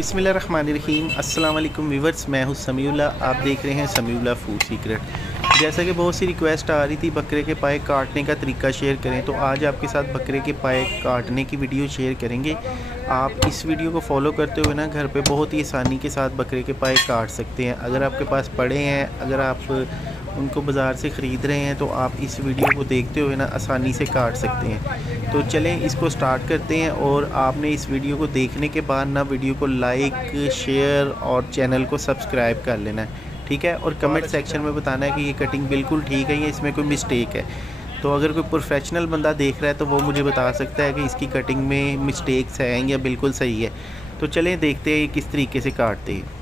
बिस्मिल्लाहिर्रहमानिर्रहीम अस्सलाम वालेकुम व्यूअर्स, मैं हूं समीउल्लाह। आप देख रहे हैं समीउल्लाह फूड सीक्रेट। जैसा कि बहुत सी रिक्वेस्ट आ रही थी बकरे के पाए काटने का तरीका शेयर करें, तो आज आपके साथ बकरे के पाए काटने की वीडियो शेयर करेंगे। आप इस वीडियो को फॉलो करते हुए ना घर पे बहुत ही आसानी के साथ बकरे के पाए काट सकते हैं। अगर आपके पास पड़े हैं, अगर आप उनको बाज़ार से ख़रीद रहे हैं, तो आप इस वीडियो को देखते हुए ना आसानी से काट सकते हैं। तो चलें इसको स्टार्ट करते हैं। और आपने इस वीडियो को देखने के बाद ना वीडियो को लाइक, शेयर और चैनल को सब्सक्राइब कर लेना है, ठीक है। और कमेंट सेक्शन में बताना है कि ये कटिंग बिल्कुल ठीक है या इसमें कोई मिस्टेक है। तो अगर कोई प्रोफेशनल बंदा देख रहा है तो वो मुझे बता सकता है कि इसकी कटिंग में मिस्टेक्स हैं या बिल्कुल सही है। तो चलें देखते हैं ये किस तरीके से काटते हैं।